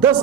10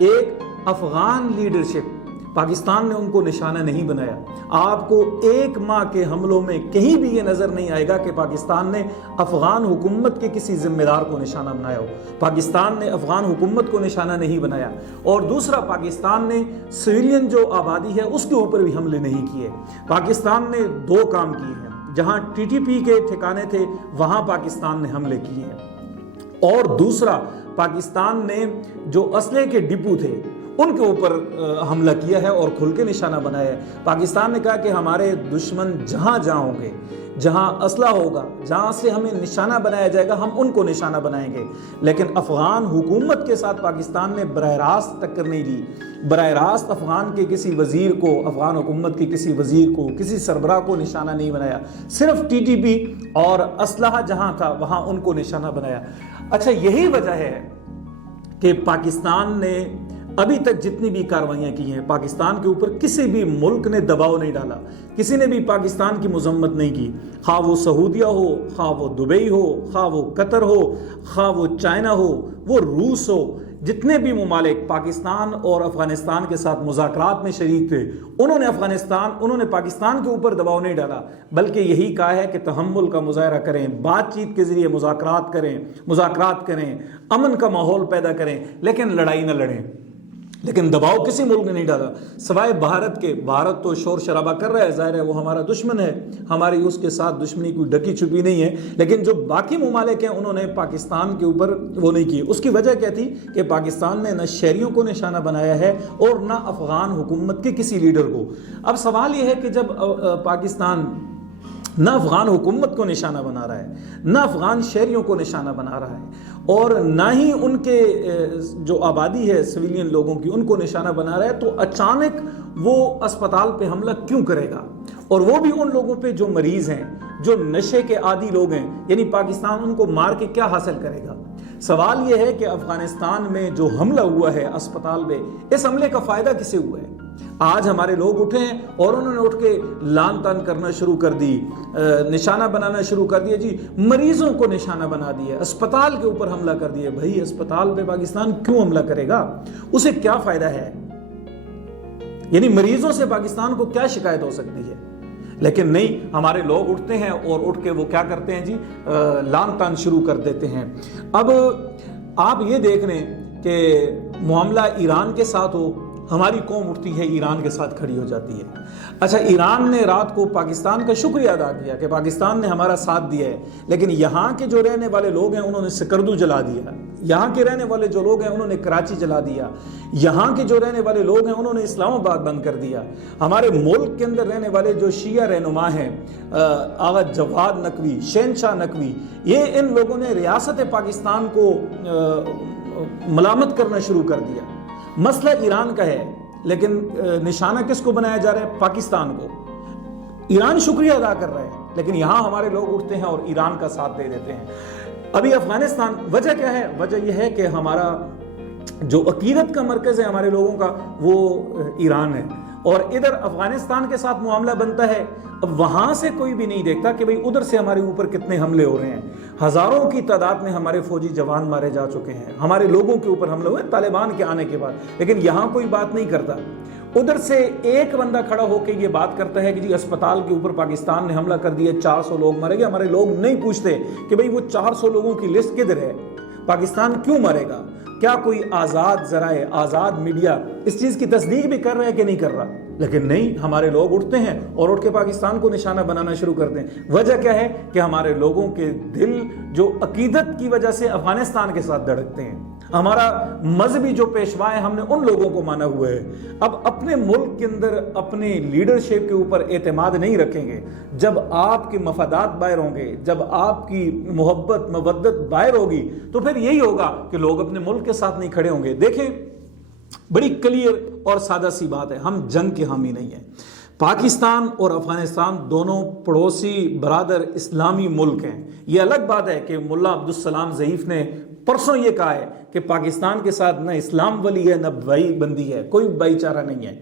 ایک افغان لیڈرشپ، پاکستان نے ان کو نشانہ نہیں بنایا۔ آپ کو ایک ماہ کے حملوں میں کہیں بھی یہ نظر نہیں آئے گا کہ پاکستان نے افغان حکومت کے کسی ذمہ دار کو نشانہ بنایا ہو۔ پاکستان نے افغان حکومت کو نشانہ نہیں بنایا۔ اور دوسرا، پاکستان نے سویلین جو آبادی ہے اس کے اوپر بھی حملے نہیں کیے۔ پاکستان نے دو کام کیے ہیں، جہاں ٹی ٹی پی کے ٹھکانے تھے وہاں پاکستان نے حملے کیے ہیں، اور دوسرا پاکستان نے جو اسلحے کے ڈپو تھے ان کے اوپر حملہ کیا ہے اور کھل کے نشانہ بنایا ہے۔ پاکستان نے کہا کہ ہمارے دشمن جہاں ہوں گے، جہاں اسلحہ ہوگا، جہاں سے ہمیں نشانہ بنایا جائے گا، ہم ان کو نشانہ بنائیں گے۔ لیکن افغان حکومت کے ساتھ پاکستان نے براہ راست ٹکر نہیں دی، براہ راست افغان کے کسی وزیر کو، افغان حکومت کے کسی وزیر کو، کسی سربراہ کو نشانہ نہیں بنایا، صرف ٹی ٹی پی اور اسلحہ جہاں تھا وہاں ان کو نشانہ بنایا۔ اچھا، یہی وجہ ہے کہ پاکستان نے ابھی تک جتنی بھی کاروائیاں کی ہیں، پاکستان کے اوپر کسی بھی ملک نے دباؤ نہیں ڈالا، کسی نے بھی پاکستان کی مذمت نہیں کی، خواہ وہ سعودیہ ہو، خواہ وہ دبئی ہو، خواہ وہ قطر ہو، خواہ وہ چائنا ہو، وہ روس ہو، جتنے بھی ممالک پاکستان اور افغانستان کے ساتھ مذاکرات میں شریک تھے، انہوں نے پاکستان کے اوپر دباؤ نہیں ڈالا، بلکہ یہی کہا ہے کہ تحمل کا مظاہرہ کریں، بات چیت کے ذریعے مذاکرات کریں، امن کا ماحول پیدا کریں، لیکن لڑائی نہ لڑیں۔ لیکن دباؤ کسی ملک نے نہیں ڈالا سوائے بھارت کے۔ بھارت تو شور شرابہ کر رہا ہے، ظاہر ہے وہ ہمارا دشمن ہے، ہماری اس کے ساتھ دشمنی کوئی ڈکی چھپی نہیں ہے، لیکن جو باقی ممالک ہیں انہوں نے پاکستان کے اوپر وہ نہیں کیے۔ اس کی وجہ کیا تھی کہ پاکستان نے نہ شہریوں کو نشانہ بنایا ہے اور نہ افغان حکومت کے کسی لیڈر کو۔ اب سوال یہ ہے کہ جب پاکستان نہ افغان حکومت کو نشانہ بنا رہا ہے، نہ افغان شہریوں کو نشانہ بنا رہا ہے، اور نہ ہی ان کے جو آبادی ہے سویلین لوگوں کی ان کو نشانہ بنا رہا ہے، تو اچانک وہ اسپتال پہ حملہ کیوں کرے گا؟ اور وہ بھی ان لوگوں پہ جو مریض ہیں، جو نشے کے عادی لوگ ہیں، یعنی پاکستان ان کو مار کے کیا حاصل کرے گا؟ سوال یہ ہے کہ افغانستان میں جو حملہ ہوا ہے اسپتال پہ، اس حملے کا فائدہ کسے ہوا ہے؟ آج ہمارے لوگ اٹھے ہیں اور انہوں نے اٹھ کے لان تان کرنا شروع کر دی، نشانہ بنانا شروع کر دیا، جی مریضوں کو نشانہ بنا دیا، اسپتال کے اوپر حملہ کر دیا۔ بھائی اسپتال پہ پاکستان کیوں حملہ کرے گا؟ اسے کیا فائدہ ہے؟ یعنی مریضوں سے پاکستان کو کیا شکایت ہو سکتی ہے؟ لیکن نہیں، ہمارے لوگ اٹھتے ہیں اور اٹھ کے وہ کیا کرتے ہیں جی، لان تان شروع کر دیتے ہیں۔ اب آپ یہ دیکھ لیں کہ معاملہ ایران کے ساتھ ہو، ہماری قوم اٹھتی ہے ایران کے ساتھ کھڑی ہو جاتی ہے۔ اچھا، ایران نے رات کو پاکستان کا شکریہ ادا کیا کہ پاکستان نے ہمارا ساتھ دیا ہے، لیکن یہاں کے جو رہنے والے لوگ ہیں انہوں نے سکردو جلا دیا، یہاں کے رہنے والے جو لوگ ہیں انہوں نے کراچی جلا دیا، یہاں کے جو رہنے والے لوگ ہیں انہوں نے اسلام آباد بند کر دیا۔ ہمارے ملک کے اندر رہنے والے جو شیعہ رہنما ہیں، آغا جواد نقوی، شہنشاہ نقوی، یہ ان لوگوں نے ریاست پاکستان کو ملامت کرنا شروع کر دیا۔ مسئلہ ایران کا ہے، لیکن نشانہ کس کو بنایا جا رہا ہے؟ پاکستان کو۔ ایران شکریہ ادا کر رہا ہے، لیکن یہاں ہمارے لوگ اٹھتے ہیں اور ایران کا ساتھ دے دیتے ہیں۔ ابھی افغانستان، وجہ کیا ہے؟ وجہ یہ ہے کہ ہمارا جو عقیدت کا مرکز ہے ہمارے لوگوں کا وہ ایران ہے، اور ادھر افغانستان کے ساتھ معاملہ بنتا ہے، اب وہاں سے کوئی بھی نہیں دیکھتا کہ بھئی ادھر سے ہمارے اوپر کتنے حملے ہو رہے ہیں۔ ہزاروں کی تعداد میں ہمارے فوجی جوان مارے جا چکے ہیں، ہمارے لوگوں کے اوپر حملے ہوئے طالبان کے آنے کے بعد، لیکن یہاں کوئی بات نہیں کرتا۔ ادھر سے ایک بندہ کھڑا ہو کے یہ بات کرتا ہے کہ جی اسپتال کے اوپر پاکستان نے حملہ کر دیا، 400 لوگ مرے گئے۔ ہمارے لوگ نہیں پوچھتے کہ بھئی وہ 400 لوگوں کی لسٹ کدھر ہے، پاکستان کیوں مرے گا؟ کیا کوئی آزاد ذرائع، آزاد میڈیا اس چیز کی تصدیق بھی کر رہا ہے کہ نہیں کر رہا؟ لیکن نہیں، ہمارے لوگ اٹھتے ہیں اور اٹھ کے پاکستان کو نشانہ بنانا شروع کرتے ہیں۔ وجہ کیا ہے کہ ہمارے لوگوں کے دل جو عقیدت کی وجہ سے افغانستان کے ساتھ دھڑکتے ہیں، ہمارا مذہبی جو پیشوا ہے ہم نے ان لوگوں کو مانا ہوا ہے۔ اب اپنے ملک کے اندر اپنے لیڈرشپ کے اوپر اعتماد نہیں رکھیں گے، جب آپ کے مفادات باہر ہوں گے، جب آپ کی محبت مودت باہر ہوگی، تو پھر یہی ہوگا کہ لوگ اپنے ملک کے ساتھ نہیں کھڑے ہوں گے۔ دیکھیں، بڑی کلیئر اور سادہ سی بات ہے، ہم جنگ کے حامی نہیں ہیں۔ پاکستان اور افغانستان دونوں پڑوسی برادر اسلامی ملک ہیں۔ یہ الگ بات ہے کہ ملا عبدالسلام ضعیف نے پرسوں یہ کہا ہے کہ پاکستان کے ساتھ نہ اسلام ولی ہے نہ بھائی بندی ہے، کوئی بھائی چارہ نہیں ہے۔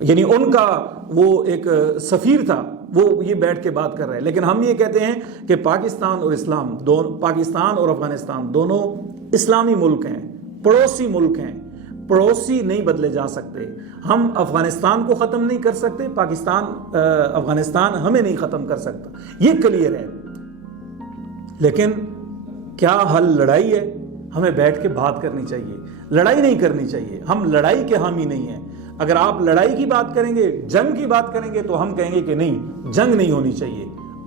یعنی ان کا وہ ایک سفیر تھا، وہ یہ بیٹھ کے بات کر رہے ہیں، لیکن ہم یہ کہتے ہیں کہ پاکستان اور اسلام، پاکستان اور افغانستان دونوں اسلامی ملک ہیں، پڑوسی ملک ہیں، پڑوسی نہیں بدلے جا سکتے. ہم افغانستان کو ختم نہیں کر سکتے, افغانستان ہمیں نہیں ختم کر سکتا, یہ کلیئر ہے. لیکن کیا حل لڑائی ہے؟ ہمیں بیٹھ کے بات کرنی چاہیے, لڑائی نہیں کرنی چاہیے. ہم لڑائی کے حامی نہیں ہیں. اگر آپ لڑائی کی بات کریں گے, جنگ کی بات کریں گے, تو ہم کہیں گے کہ نہیں, جنگ نہیں ہونی چاہیے,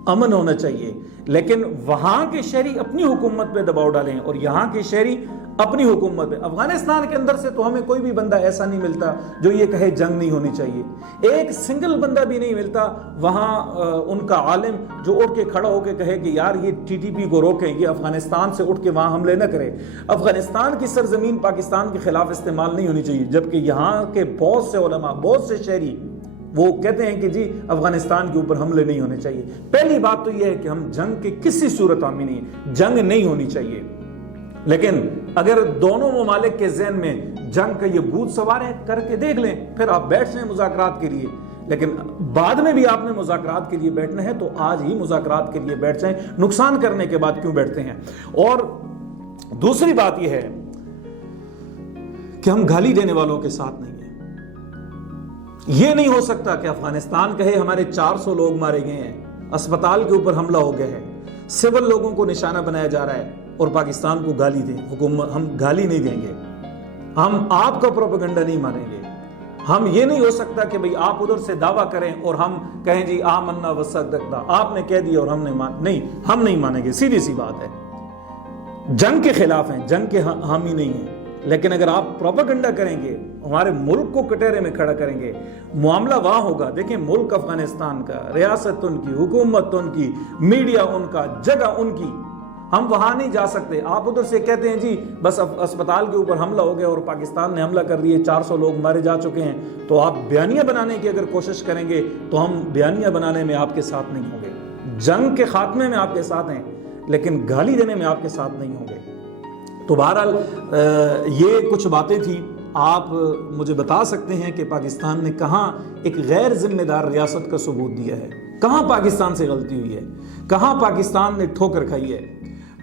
امن ہونا چاہیے. لیکن وہاں کے شہری اپنی حکومت پہ دباؤ ڈالیں اور یہاں کے شہری اپنی حکومت پہ. افغانستان کے اندر سے تو ہمیں کوئی بھی بندہ ایسا نہیں ملتا جو یہ کہے جنگ نہیں ہونی چاہیے. ایک سنگل بندہ بھی نہیں ملتا وہاں ان کا عالم جو اٹھ کے کھڑا ہو کے کہے کہ یار یہ ٹی ٹی پی کو روکیں, یہ افغانستان سے اٹھ کے وہاں حملے نہ کرے. افغانستان کی سرزمین پاکستان کے خلاف استعمال نہیں ہونی چاہیے, جبکہ یہاں کے بہت سے علماء, بہت سے شہری وہ کہتے ہیں کہ جی افغانستان کے اوپر حملے نہیں ہونے چاہیے. پہلی بات تو یہ ہے کہ ہم جنگ کے کسی صورت حامی نہیں ہیں, جنگ نہیں ہونی چاہیے. لیکن اگر دونوں ممالک کے ذہن میں جنگ کا یہ بھوت سوار ہے, کر کے دیکھ لیں, پھر آپ بیٹھ جائیں مذاکرات کے لیے. لیکن بعد میں بھی آپ نے مذاکرات کے لیے بیٹھنا ہے تو آج ہی مذاکرات کے لیے بیٹھ جائیں, نقصان کرنے کے بعد کیوں بیٹھتے ہیں. اور دوسری بات یہ ہے کہ ہم گالی دینے والوں کے ساتھ نہیں ہیں. یہ نہیں ہو سکتا کہ افغانستان کہے ہمارے 400 لوگ مارے گئے ہیں, اسپتال کے اوپر حملہ ہو گیا ہے, سول لوگوں کو نشانہ بنایا جا رہا ہے, اور پاکستان کو گالی دیں. حکومت, ہم گالی نہیں دیں گے, ہم آپ کا پروپیگنڈا نہیں مانیں گے. ہم یہ نہیں ہو سکتا کہ بھئی آپ ادھر سے دعویٰ کریں اور ہم کہیں جی آمنا وصدقنا, آپ نے کہہ دیا اور ہم نے نہیں, ہم نہیں مانیں گے. سیدھی سی بات ہے. جنگ کے خلاف ہیں, جنگ کے حامی نہیں ہیں. لیکن اگر آپ پروپیگنڈا کریں گے, ہمارے ملک کو کٹہرے میں کھڑا کریں گے, معاملہ وہاں ہوگا. دیکھیں, ملک افغانستان کا, ریاست ان کی, حکومت ان کی, میڈیا ان کا, جگہ ان کی, ہم وہاں نہیں جا سکتے. آپ ادھر سے کہتے ہیں جی بس اسپتال کے اوپر حملہ ہو گیا اور پاکستان نے حملہ کر دیے, 400 لوگ مارے جا چکے ہیں, تو آپ بیانیہ بنانے کی اگر کوشش کریں گے تو ہم بیانیہ بنانے میں آپ کے ساتھ نہیں ہوں گے. جنگ کے خاتمے میں آپ کے ساتھ ہیں, لیکن گالی دینے میں آپ کے ساتھ نہیں ہوں گے. تو بہرحال یہ کچھ باتیں تھیں. آپ مجھے بتا سکتے ہیں کہ پاکستان نے کہاں ایک غیر ذمہ دار ریاست کا ثبوت دیا ہے, کہاں پاکستان سے غلطی ہوئی ہے, کہاں پاکستان نے ٹھوکر کھائی ہے,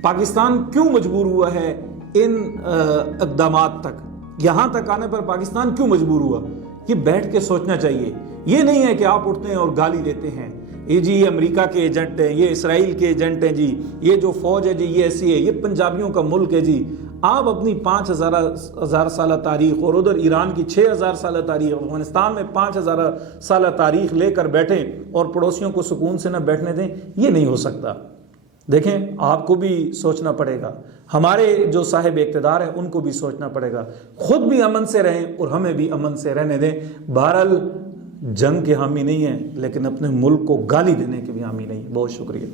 پاکستان کیوں مجبور ہوا ہے ان اقدامات تک, یہاں تک آنے پر پاکستان کیوں مجبور ہوا. یہ بیٹھ کے سوچنا چاہیے. یہ نہیں ہے کہ آپ اٹھتے ہیں اور گالی دیتے ہیں, یہ جی یہ امریکہ کے ایجنٹ ہیں, یہ اسرائیل کے ایجنٹ ہیں, جی یہ جو فوج ہے جی یہ ایسی ہے, یہ پنجابیوں کا ملک ہے. جی آپ اپنی 5000 سالہ تاریخ اور ادھر ایران کی 6000 سالہ تاریخ, افغانستان میں 5000 سالہ تاریخ لے کر بیٹھیں اور پڑوسیوں کو سکون سے نہ بیٹھنے دیں. یہ نہیں ہو سکتا. دیکھیں, آپ کو بھی سوچنا پڑے گا, ہمارے جو صاحب اقتدار ہیں ان کو بھی سوچنا پڑے گا. خود بھی امن سے رہیں اور ہمیں بھی امن سے رہنے دیں. بہرحال جنگ کے حامی نہیں ہیں, لیکن اپنے ملک کو گالی دینے کے بھی حامی نہیں. بہت شکریہ.